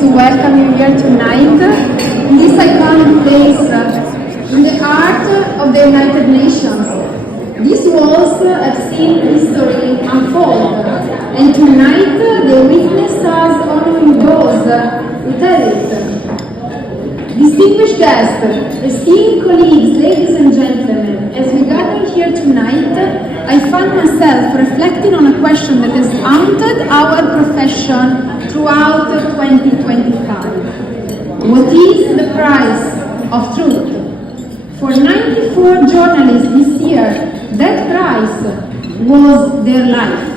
to welcome you here tonight in this iconic place, in the heart of the United Nations. These walls have seen history unfold, and tonight they witnessed us honoring those who tell it. Distinguished guests, esteemed colleagues, ladies and gentlemen, as we gather here tonight, I find myself reflecting on a question that has haunted our profession throughout 2025. What is the price of truth? For 94 journalists this year, that price was their life.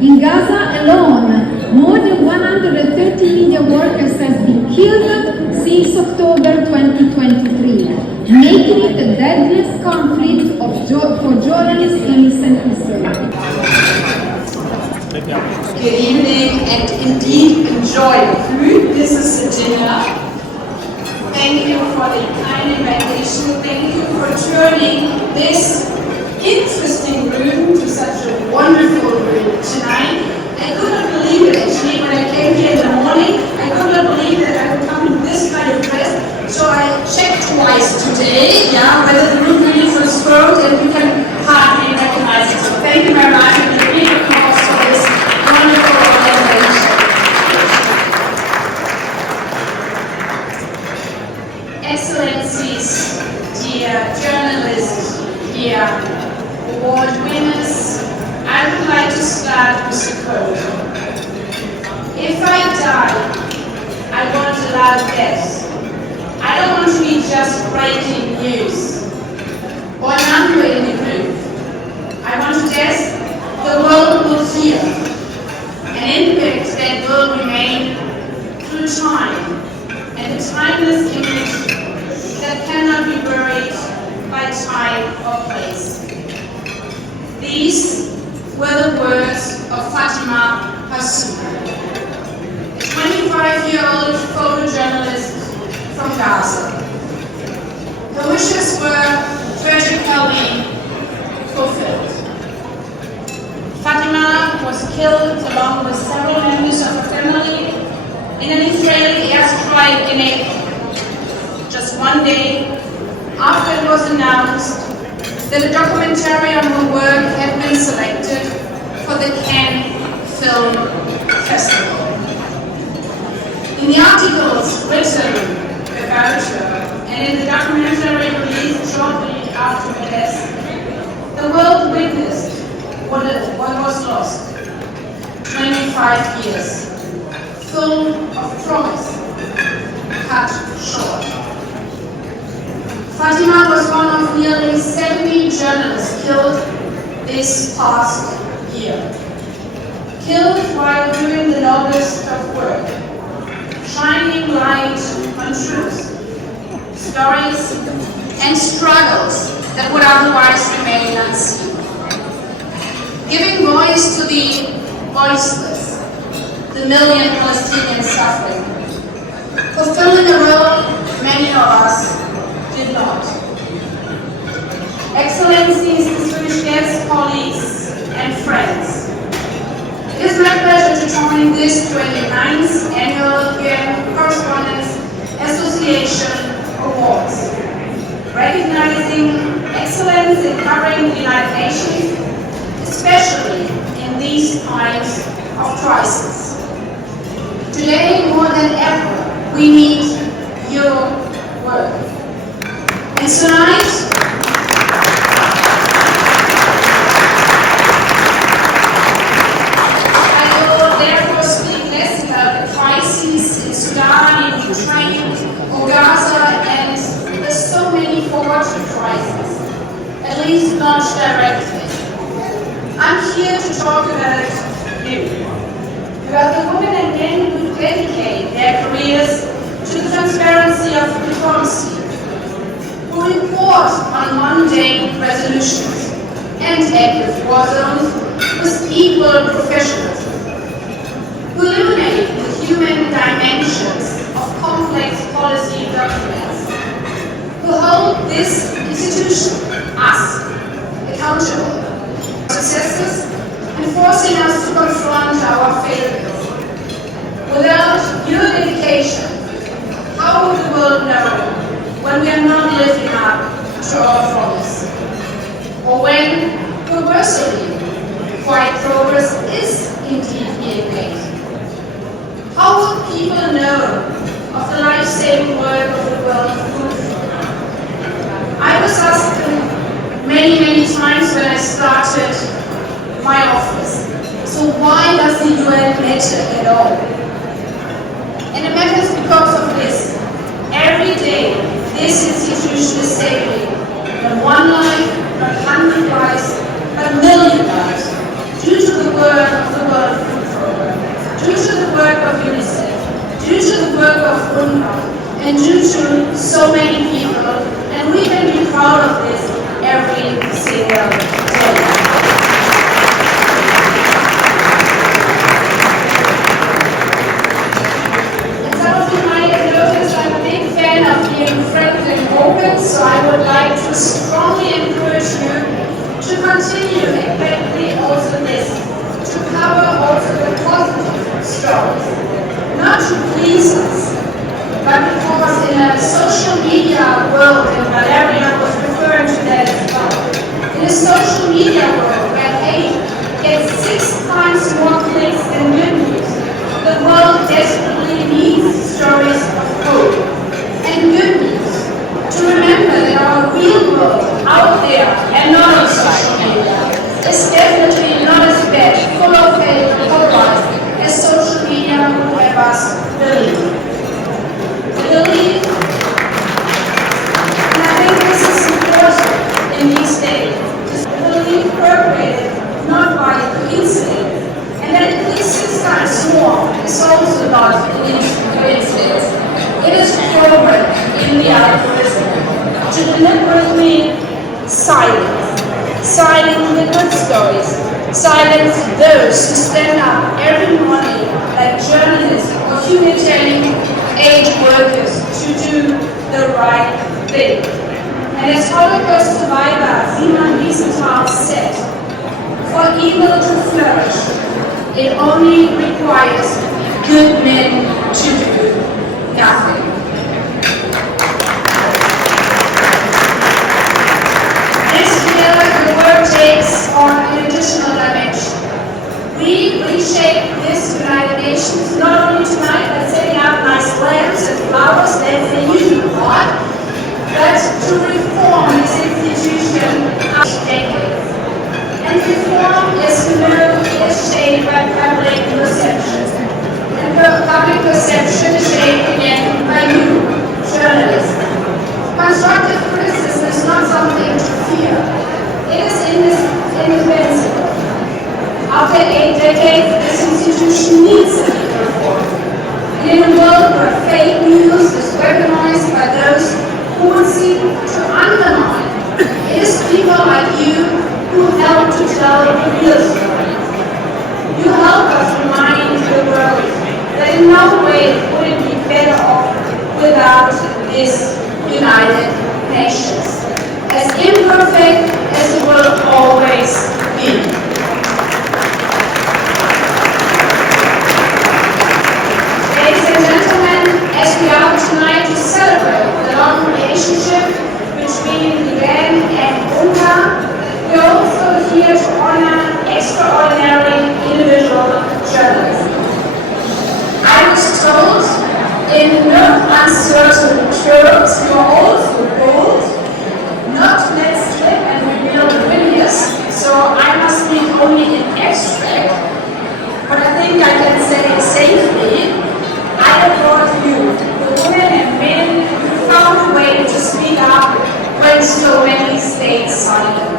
In Gaza alone, more than 130 media workers have been killed since October 2023, making it the deadliest conflict for journalists in recent history. Good evening, and indeed enjoy the food. This is the dinner. Thank you for the kind invitation. Thank you for turning this interesting room to such a wonderful room tonight. I could not believe it actually when I came here in the morning. I could not believe that I would come in this kind of dress. So I checked twice today, whether the room really was filled, and you can hardly recognize it. So thank you very much, and a big applause for this wonderful organization. Excellencies, dear journalists, dear award winners, I would like to start with a quote. If I die, I want a loud death. I don't want to be just breaking news or a number in the group. I want a death the world will hear, an impact that will remain through time, and a timeless image that cannot be buried by time or place. These were the words of Fatima Hassouna, a 25-year-old photojournalist from Gaza. Her wishes were tragically fulfilled. Fatima was killed along with several members of her family in an Israeli airstrike in April, just one day after it was announced that a documentary on her work had been selected for the Cannes Film Festival. In the articles written about her, and in the documentary released shortly after her death, the world witnessed what was lost. 25 years, full of promise, cut short. Fatima was one of nearly 70 journalists killed this past year. Killed while doing the noblest of work, shining light on truth, stories, and struggles that would otherwise remain unseen. Giving voice to the voiceless, the million Palestinians suffering, fulfilling a role many of us did not. Excellencies, distinguished guests, colleagues, and friends, it is my pleasure to join this 29th annual UN Correspondents Association Awards, recognizing excellence in covering the United Nations, especially in these times of crisis. Today, more than ever, we need your work. And tonight, I will therefore speak less about the crises in Sudan, in Ukraine, or Gaza, and there's so many forgotten crises, at least not directly. I'm here to talk about you, about the women and men who dedicate their careers to the transparency of diplomacy, who report on mundane resolutions and active war zones with equal professionalism, who illuminate the human dimensions of complex policy documents, who hold this institution, us, accountable for successes and forcing us to confront our failures. Without your dedication being made? How will people know of the life-saving work of the World Food Programme? I was asked many, many times when I started my office, so why does the UN matter at all? And it matters because of this. Every day, this institution is saving not one life, not 100 lives, but a million lives, due to the work of the World Food Programme, due to the work of UNICEF, due to the work of UNCA, and due to so many people, and we can be proud of this every single day. So I would like to strongly encourage you to continue exactly also this, to cover also the positive stories, not to please us, but because in a social media world, and Valeria was referring to that as well, in a social media world where hate gets 6 times more clicks than good news, the world desperately needs stories of hope and good news. To remember that our real world out there and not on social media is definitely not as bad, full of hate and polarized as social media would have us believe. And I think this is important in these days. Believe perpetrated not by coincidence, and that at least 6 times more is also not coincidence. It is programmed in the algorithm to deliberately silence the good stories, silence those who stand up every morning like journalists or humanitarian aid workers to do the right thing. And as Holocaust survivor Simon Wiesenthal said, for evil to flourish, it only requires good men to do nothing. This year, the work takes on an additional dimension. We reshape this United Nations not only tonight by setting up nice lamps and flowers that they usually bought, but to reform this institution after decades. And reform, as you know, is shaped by public perception. And public perception is shaped again by you, journalists. Constructive criticism is not something to fear. It is indispensable. After 8 decades, this institution needs a deep reform. And in a world where fake news is weaponized by those who would seek to undermine, it is people like you who help to tell the real story. You help us remind the world that in no way would it be better off without this United Nations, as imperfect as it will always be. Ladies and gentlemen, as we are tonight to celebrate the long relationship between the UN and UNCA, we are also here to honor extraordinary individual journalists. I was told in no uncertain terms, you are also bold, not to let slip and reveal the willingness, so I must speak only in abstract, but I think I can say safely, I applaud you, the women and men who found a way to speak up when so many stayed silent,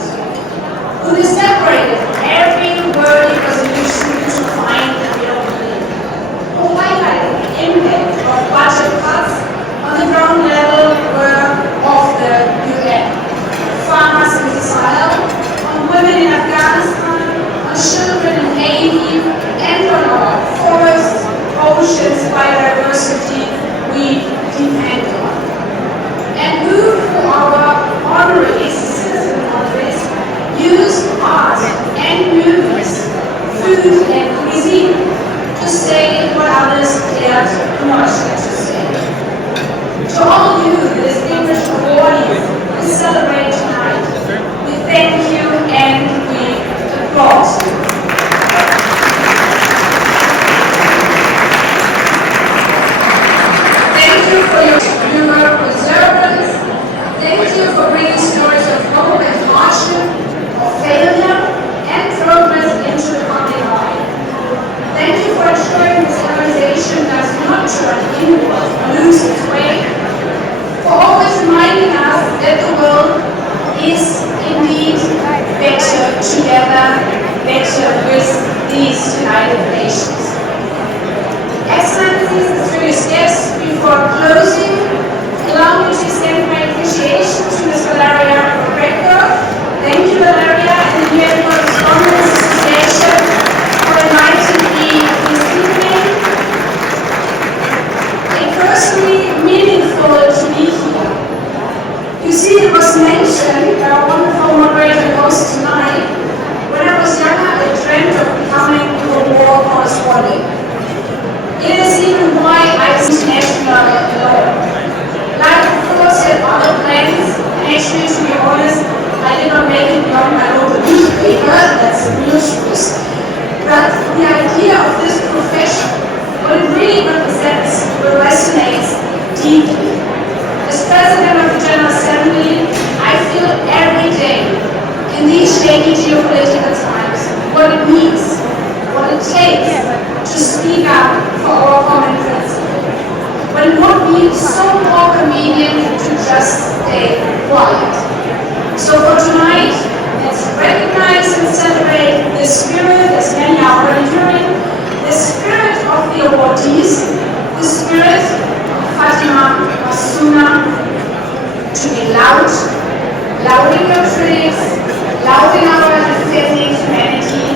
who separated every worthy resolution to find the real meaning, who highlighted the impact of budget cuts on the ground level where nations. Excellently, through your steps before closing, allow me to extend my appreciation to Ms. Valeria Robecco. Thank you, Valeria, and the UN Correspondents Association for inviting me this evening. It's personally meaningful to be here. You see, it was mentioned by our wonderful moderator host tonight. When I was younger, I dreamt of becoming a war correspondent. It is even why I was international law. Life, of course, had other plans, and actually, to be honest, I did not make it beyond my local newspaper, that's the real truth. But the idea of this profession, what it really represents, will resonate deeply. As President of the General Assembly, I feel every day, in these shaky geopolitical times, what it means, what it takes to speak up for our common principle. But it would be so more convenient to just stay quiet. So for tonight, let's recognize and celebrate the spirit, as many are already hearing, the spirit of the awardees, the spirit of Fatima Hassouna, to be loud, loud in your critics, loud in our defending humanity,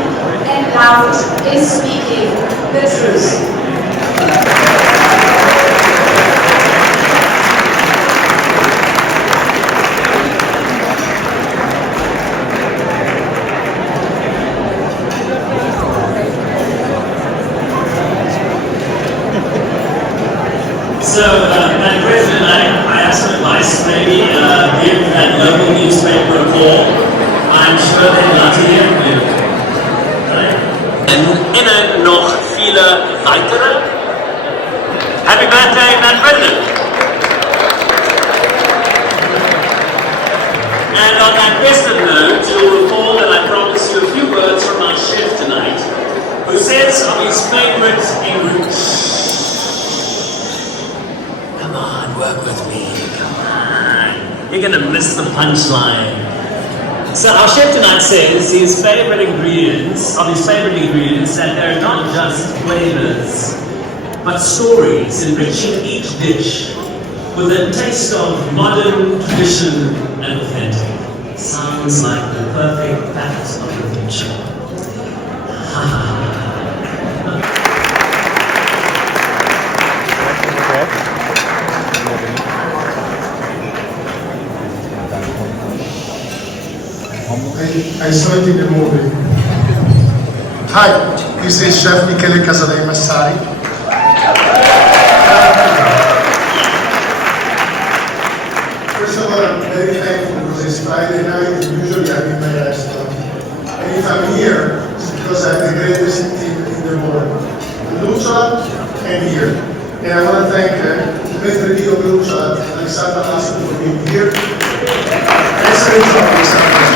and loud in speaking the truth. So, Madam President, I have some advice. Maybe give that local newspaper a call. I'm sure they'd love to hear from you. Right? Innen nog viele weitere. Happy birthday, Madam President. And on that festive note, you'll recall that I promised you a few words from our chef tonight, who says of his favorite ingredient. Come on, work with me. Come on, you're gonna miss the punchline. So our chef tonight says his favorite ingredients, that they're not just flavors, but stories enriching each dish with a taste of modern tradition and authentic. Sounds like the perfect balance of the future. I saw it in the movie. Hi, this is Chef Michele Casadei-Massari. First of all, I'm very thankful because it's Friday night and usually I'm in my restaurant. And if I'm here, it's because I'm the greatest team in the world. Lucia and here. And I want to thank Mr. Dio Lucia and Alexandra Lasco for being here. Excellent job, Alexandra.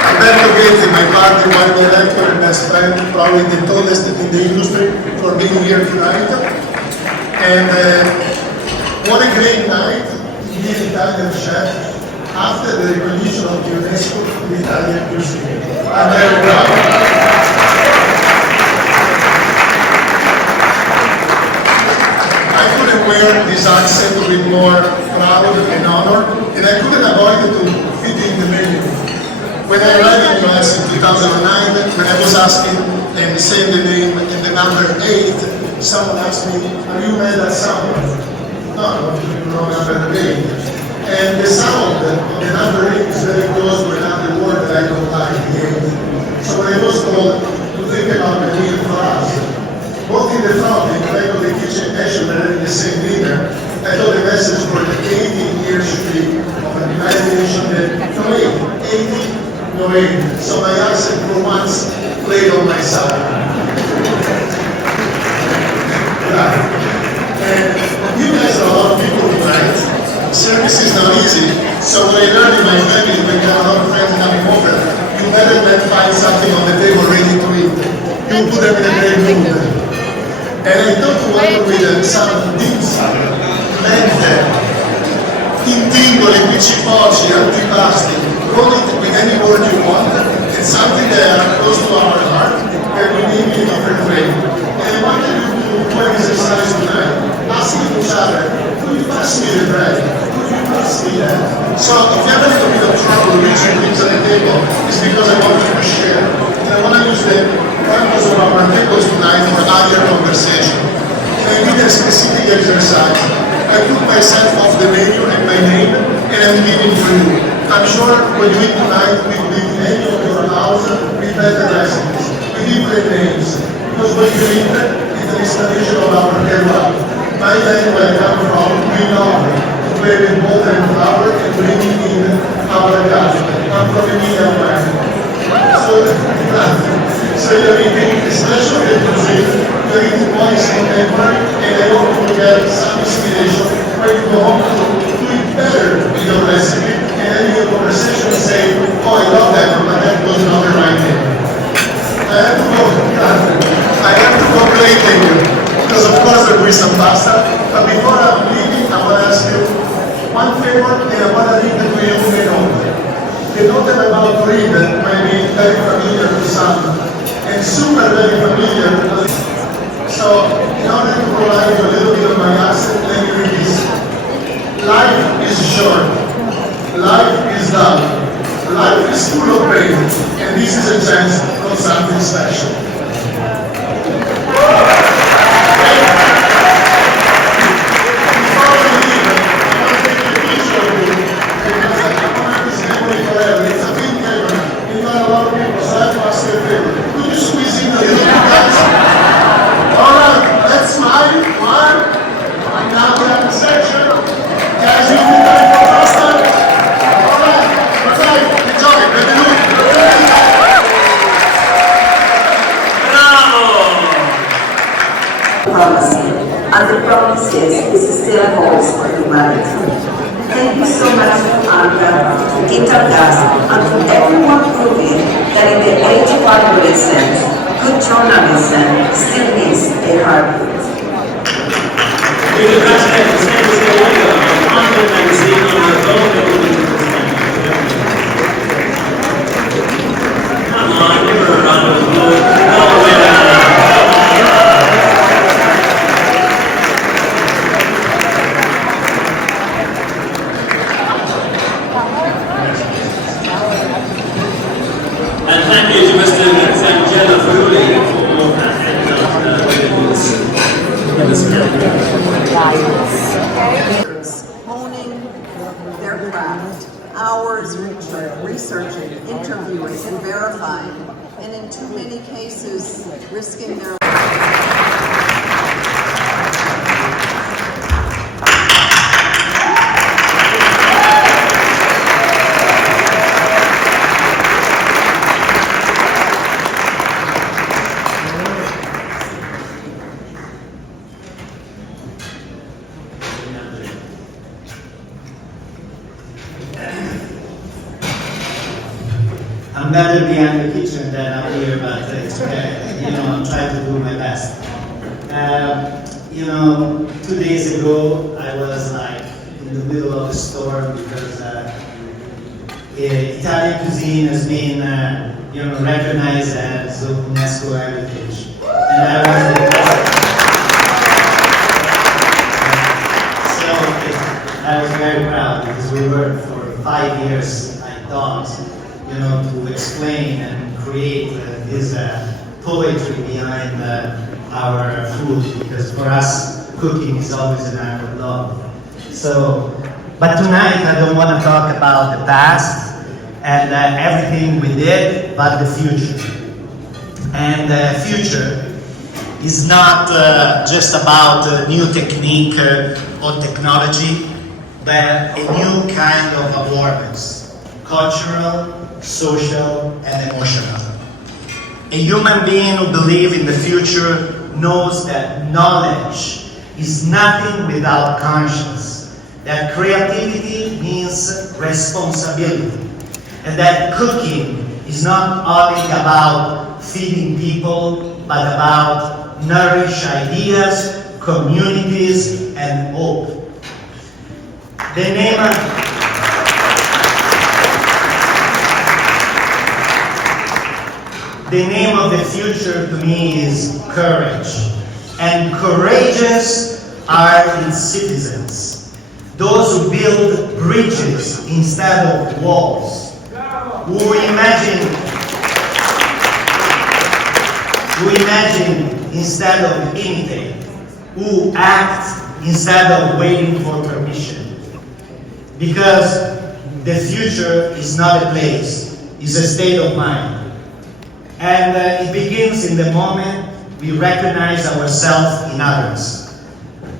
Alberto Ghetti, my party wine director and best friend, probably the tallest in the industry, for being here tonight. And what a great night to be an Italian chef after the recognition of the UNESCO to the Italian cuisine. I'm very proud. I couldn't wear this accent with more proud and honor, and I couldn't avoid to fit in the menu. When I arrived in the US in 2009, when I was asking and saying the name and the number 8, someone asked me, are you mad at someone? No, no, number 8. And the sound of the number 8 is very close to another word that I don't like, the 8. So when I was told to think about the meal for us, both in the front and the back of the kitchen, actually we're in the same dinner, I thought the message for the 18 years of an United Nations that no 80, no 80. So my accent for once played on my side. Right. And you guys are a lot of people tonight. Service is not easy. So what I learned in my family, when you have a lot of friends coming over, you better than find something on the table ready to eat. You put them in a great mood. And I thought to work with some dim sum, mente, intingoli, piccipocci, antipasti, call it with any word you want, it's something that are close to our heart, and we need in different ways. and living for you. I'm sure when you eat tonight, we will eat in any of your house with better recipes, with different names. Because when you eat, it's an installation of our terroir. My land where I come from, we know to play with water and flour and bringing in our Gaza. I'm from Emilia-Romagna. So you're eating a special cuisine, you're eating what is contemporary, and I hope you will get some inspiration when you go home to do it better with your recipe, and then your conversation say, oh, I love that, but that was not the right thing. I have to go plating you, because of course there will be some pasta, but before I'm leaving, I want to ask you one favor, and I want to leave it to you in order. The note I'm about to read might be very familiar to some, and super very familiar to others. So, in order to provide you a little bit of my accent, let me read this. Life is short. Life is love. Life is full of pain, and this is a chance of something special. And the promise is still holds for humanity. Thank you so much to UNCA, to Gaza, and to everyone proving that in the age of algorithms, good journalism still needs a heartbeat. Come on, give her a round of applause. And thank you to Mr. Angela Fruli for honing their craft, hours researching, interviewing, and verifying, and in too many cases, risking their I'm better behind the kitchen than up here, but it's okay. I'm trying to do my best. 2 days ago, I was like in the middle of a storm because Italian cuisine has been, recognized as UNESCO heritage, and I was very proud because we worked for 5 years, I thought, to explain and create this poetry behind our food, because for us, cooking is always an act of love. But tonight I don't want to talk about the past and everything we did, but the future. And the future is not just about new technique or technology, but a new kind of awareness, cultural, social, and emotional. A human being who believes in the future knows that knowledge is nothing without conscience, that creativity means responsibility, and that cooking is not only about feeding people, but about nourish ideas, communities, and hope. The name of the future to me is courage. And courageous are its citizens. Those who build bridges instead of walls. Who imagine instead of imitate. Who act instead of waiting for permission. Because the future is not a place, it's a state of mind. And it begins in the moment we recognize ourselves in others.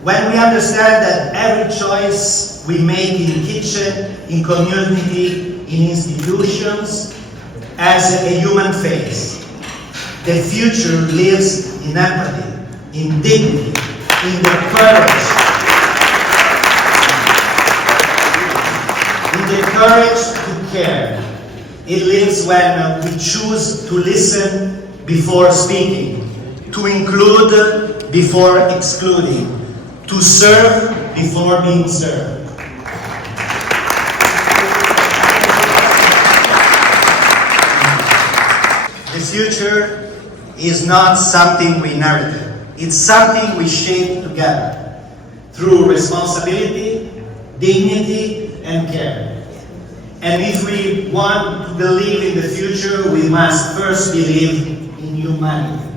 When we understand that every choice we make in kitchen, in community, in institutions, has a human face. The future lives in empathy, in dignity, in the courage. In the courage to care. It lives when we choose to listen before speaking, to include before excluding, to serve before being served. The future is not something we inherited. It's something we shape together through responsibility, dignity, and care. And if we want to believe in the future, we must first believe in humanity.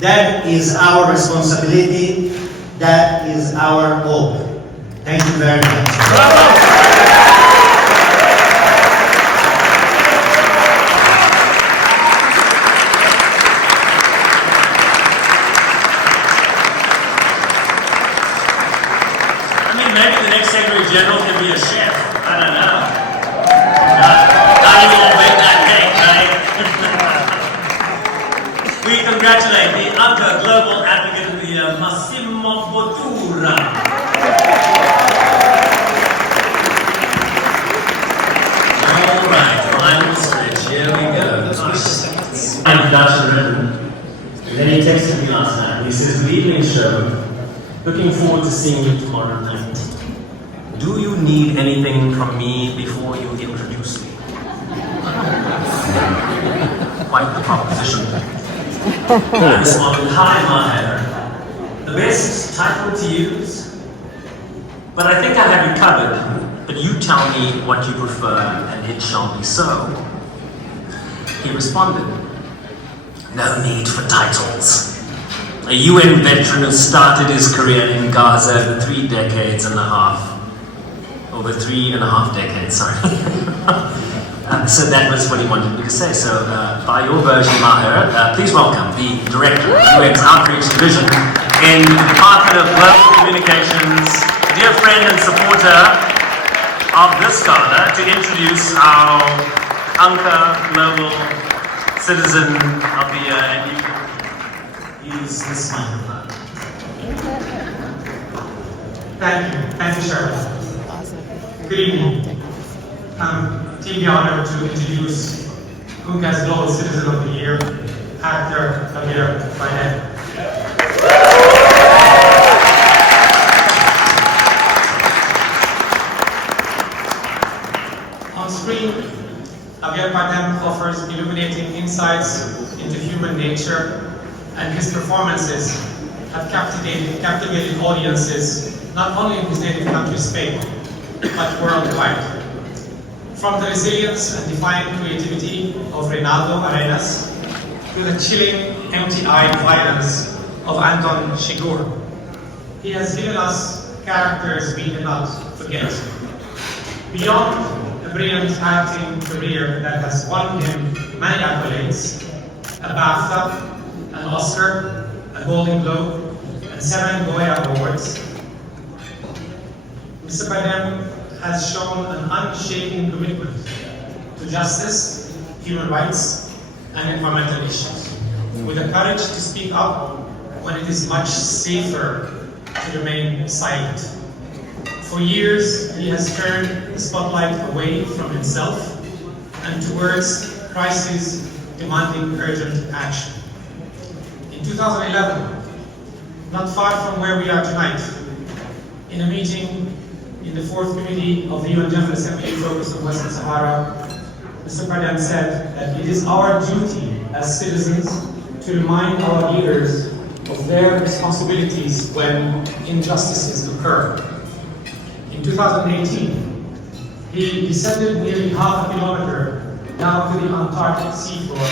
That is our responsibility. That is our hope. Thank you very much. I mean, maybe the next Secretary General can be a chef. I don't know. How you all make that cake, right? We congratulate the UNCA Global Advocate of the Year, Massimo Bottura. All right, final switch. Here we go. Introduction written. Then he texted me last night. He says, "Good evening, show. Looking forward to seeing you tomorrow night. Do you need anything from me before you introduce me?" Quite the proposition. I responded, "Hi, Maher. The best title to use? But I think I have you covered. But you tell me what you prefer, and it shall be so." He responded, "No need for titles. A UN veteran who started his career in Gaza over 3 decades and a half. Over 3.5 decades, sorry." So that was what he wanted me to say. So by your version, Maher, please welcome the Director of UN's Outreach Division in the Department of Global Communications, dear friend and supporter of this gala, to introduce our UNCA Global Citizen of the Year. And you can use this microphone. Thank you, Cheryl. Good evening. It's the honor to introduce UNCA's Global Citizen of the Year, actor Javier Bardem. On screen, Javier Bardem offers illuminating insights into human nature, and his performances have captivated audiences not only in his native country, Spain, but worldwide. From the resilience and defiant creativity of Reynaldo Arenas to the chilling, empty-eyed violence of Anton Chigurh, he has given us characters we cannot forget. Beyond a brilliant acting career that has won him many accolades, a BAFTA, an Oscar, a Golden Globe, and 7 Goya Awards, Mr. Bardem has shown an unshaken commitment to justice, human rights, and environmental issues, with the courage to speak up when it is much safer to remain silent. For years, he has turned the spotlight away from himself and towards crises demanding urgent action. In 2011, not far from where we are tonight, in a meeting in the 4th Committee of the UN General Assembly focused on Western Sahara, Mr. Bardem said that it is our duty as citizens to remind our leaders of their responsibilities when injustices occur. In 2018, he descended nearly half a kilometer down to the Antarctic seafloor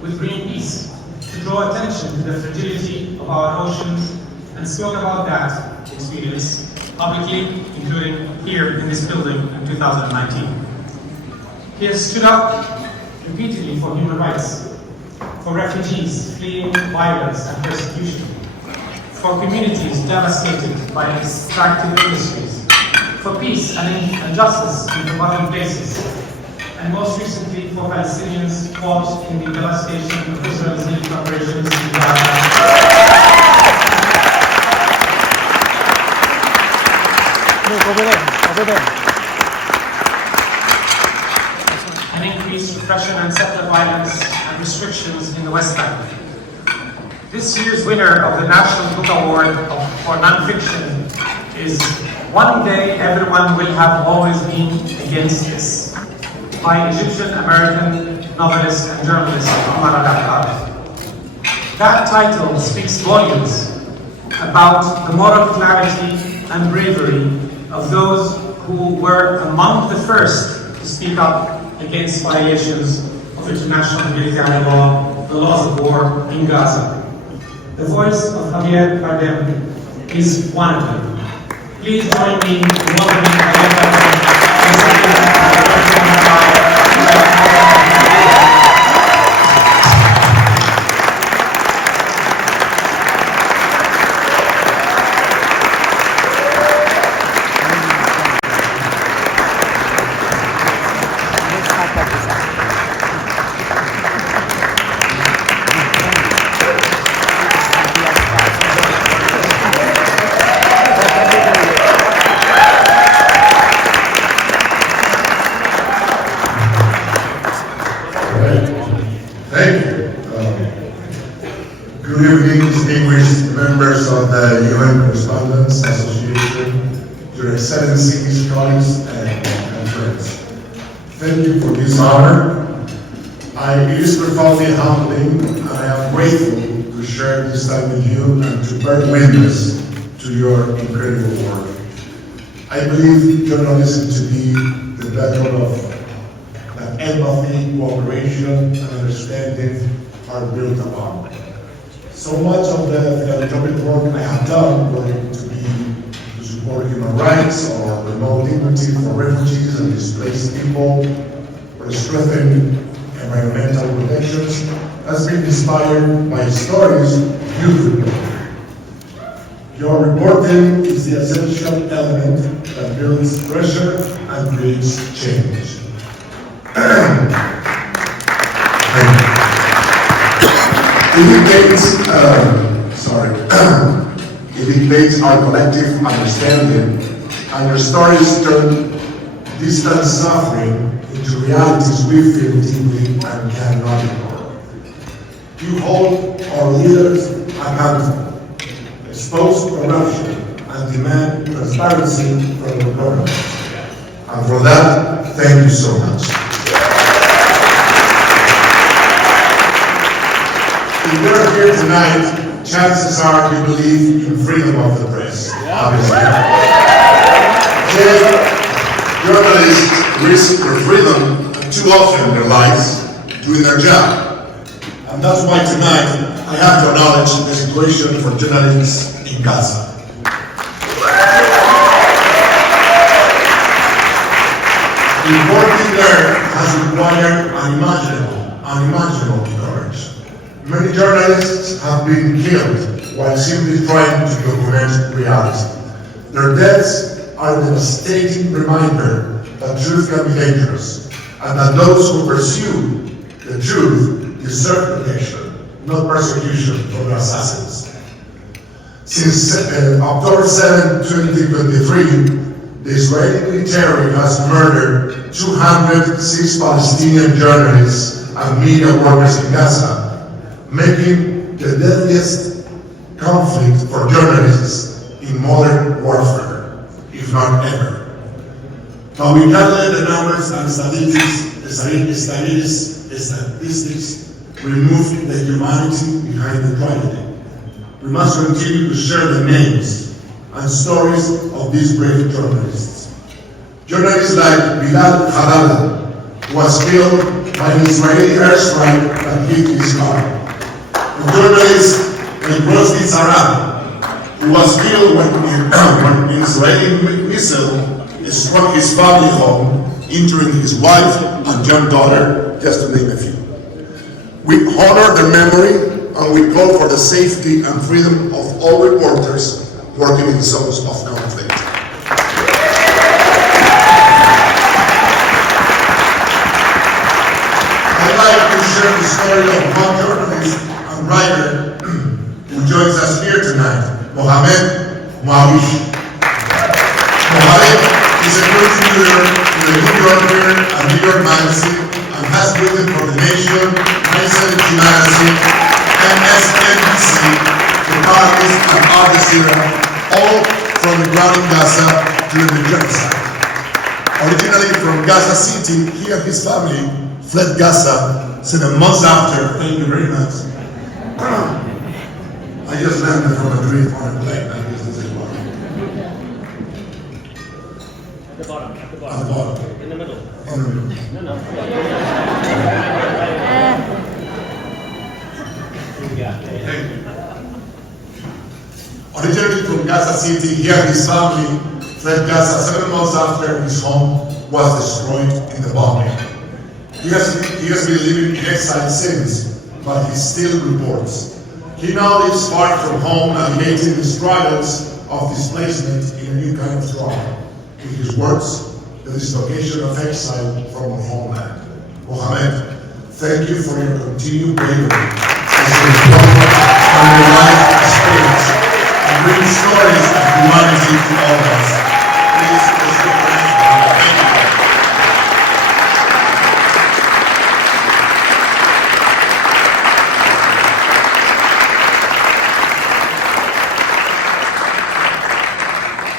with Greenpeace to draw attention to the fragility of our oceans and spoke about that experience publicly, including here in this building in 2019. He has stood up repeatedly for human rights, for refugees fleeing violence and persecution, for communities devastated by extractive industries, for peace and justice in forgotten places, and most recently for Palestinians caught in the devastation of Israel's military operations in Gaza. And increased repression and settler violence and restrictions in the West Bank. This year's winner of the National Book Award for Nonfiction is One Day Everyone Will Have Always Been Against This, by Egyptian-American novelist and journalist Annalena Baerbock. That title speaks volumes about the moral clarity and bravery of those who were among the first to speak up against violations of international humanitarian law, the laws of war in Gaza. The voice of Javier Bardem is one of them. Please join me in welcoming Javier Bardem. Thank you. Good evening, distinguished members of the UN Correspondents Association, Your Excellencies, colleagues, and friends. Thank you for this honor. It is profoundly humbling, and I am grateful to share this time with you and to bear witness to your incredible work. I believe journalism to be the bedrock of that empathy, cooperation, and understanding are built upon. So much of the philanthropic work I have done, whether to be to support human rights or promote dignity for refugees and displaced people, or strengthen environmental protections, has been inspired by stories you report. Your reporting is the essential element that builds pressure and creates change. It indicates our collective understanding, and your stories turn distant suffering into realities we feel deeply and cannot ignore. You hold our leaders accountable, expose corruption, and demand transparency from the government. And for that, thank you so much. If you're here tonight, chances are you believe in freedom of the press, obviously. Yet, journalists risk their freedom too often in their lives doing their job. And that's why tonight I have to acknowledge the situation for journalists in Gaza. Reporting there has required unimaginable courage. Many journalists have been killed while simply trying to document reality. Their deaths are a devastating reminder that truth can be dangerous, and that those who pursue the truth deserve protection, not persecution from their assassins. Since October 7, 2023, the Israeli military has murdered 206 Palestinian journalists and media workers in Gaza, making the deadliest conflict for journalists in modern warfare, if not ever. But we can't let the numbers and statistics remove the humanity behind the tragedy. We must continue to share the names and stories of these brave journalists. Journalists like Bilal Hadad, who was killed by an Israeli airstrike that hit his car. The journalist like Rosny Zaran, who was killed when an Israeli missile struck his family home injuring his wife and young daughter, just to name a few. We honor their memory and we call for the safety and freedom of all reporters working in zones of conflict. I'd like to share the story of one journalist and writer who joins us here tonight, Mohamed Mouawish. Mohamed is a contributor to the New Yorker and New York Magazine and has written for The Nation, 970 Magazine, MSNBC, The Economist, and Al Jazeera, all from the ground in Gaza during the genocide. Originally from Gaza City, he and his family fled Gaza 7 months after. Thank you very much. I just landed from Madrid on a plane. I guess this is one. At the bottom. At the bottom. In the middle. In the middle. No. Thank you. Originally from Gaza City, he and his family fled Gaza 7 months after his home was destroyed in the bombing. He has been living in exile since, but he still reports. He now lives far from home, navigating the struggles of displacement in a new kind of struggle. In his words, the dislocation of exile from our homeland. Mohamed, thank you for your continued bravery as you report on your life experience and bring stories of humanity to all of us. Please, let's give a hand. Thank you.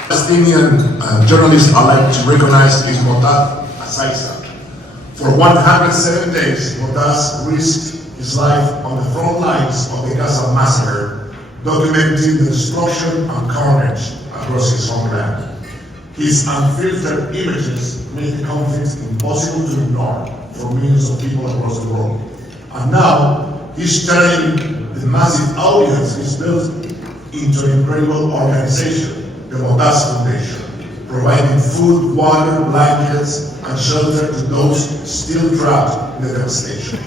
Palestinian journalists I like to recognize is Motaz Asaisa. For 107 days, Motaz risked his life on the front lines of the Gaza massacre, documenting the destruction and carnage across his homeland. His unfiltered images made the conflict impossible to ignore for millions of people across the world. And now, he's turning the massive audience he's built into an incredible organization, the Motaz Foundation, providing food, water, blankets, and shelter to those still trapped in the devastation.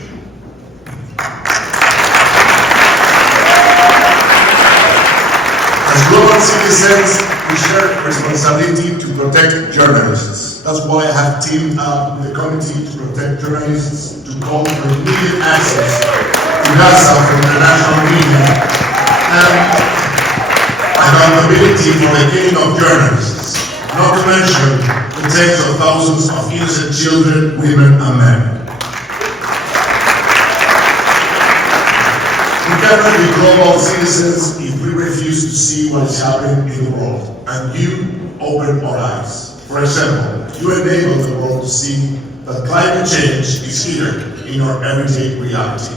As global citizens, we share responsibility to protect journalists. That's why I have teamed up with the Committee to Protect Journalists to call for immediate access to Gaza from international media and accountability for the killing of journalists, not to mention the tens of thousands of innocent children, women, and men. We cannot be global citizens if we refuse to see what is happening in the world, and you open our eyes. For example, you enable the world to see that climate change is here in our everyday reality.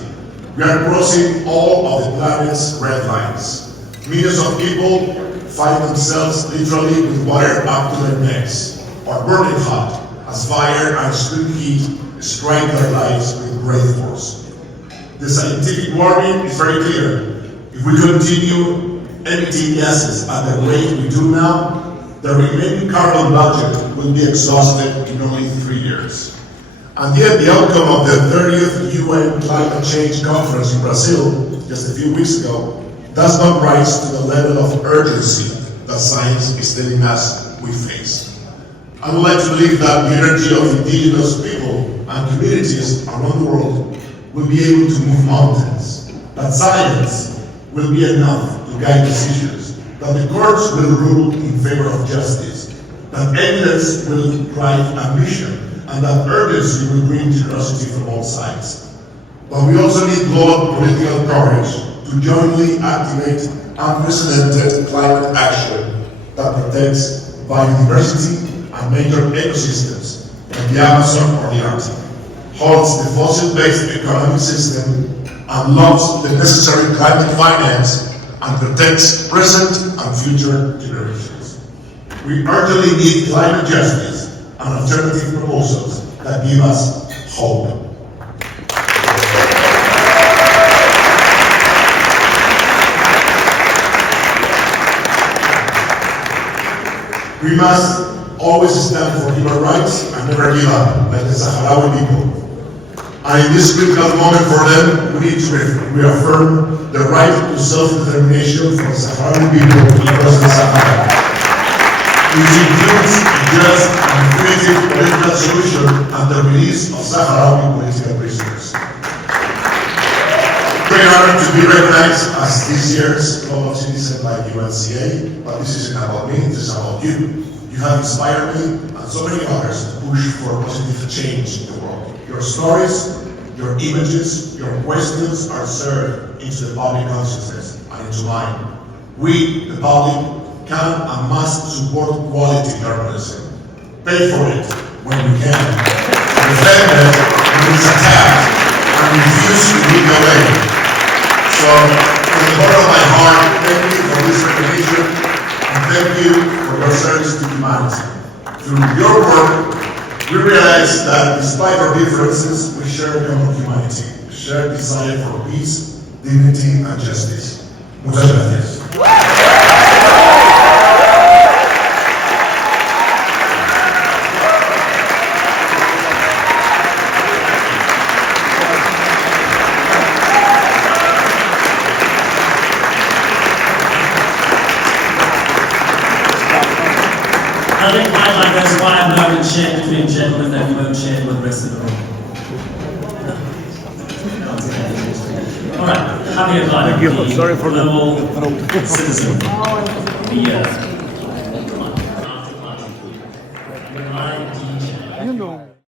We are crossing all of the planet's red lines. Millions of people find themselves literally with water up to their necks, or burning hot as fire and extreme heat strike their lives with great force. The scientific warning is very clear. If we continue emitting gases at the rate we do now, the remaining carbon budget will be exhausted in only 3 years. And yet the outcome of the 30th UN Climate Change Conference in Brazil just a few weeks ago does not rise to the level of urgency that science is telling us we face. I would like to believe that the energy of indigenous people and communities around the world will be able to move mountains, that science will be enough to guide decisions, that the courts will rule in favor of justice, that evidence will drive ambition, and that urgency will bring generosity from all sides. But we also need global political courage to jointly activate unprecedented climate action that protects biodiversity and major ecosystems like the Amazon or the Arctic, halts the fossil-based economic system, unlocks the necessary climate finance, and protects present and future generations. We urgently need climate justice and alternative proposals that give us hope. We must always stand for human rights and never give up, like the Sahrawi people. And in this critical moment for them, we need to reaffirm the right to self-determination for the Sahrawi people across the Sahara. Which includes a just and definitive political solution and the release of Sahrawi political prisoners. Very honored to be recognized as this year's Global Citizen by UNCA, but this isn't about me, this is about you. You have inspired me and so many others to push for positive change in the world. Your stories, your images, your questions are served into the public consciousness and into mine. We, the public, can and must support quality journalism. Pay for it when we can. Defend it when it's attacked and refuse to lead the way. So, from the bottom of my heart, thank you for this recognition and thank you for your service to humanity. Through your work, we realize that despite our differences, we share a common humanity, a shared desire for peace, dignity, and justice. Muchas gracias. I think I'd like there's a quiet moment shared between gentlemen that we won't share with the rest of the room. All right, Javier Bardem, the global citizen of the year.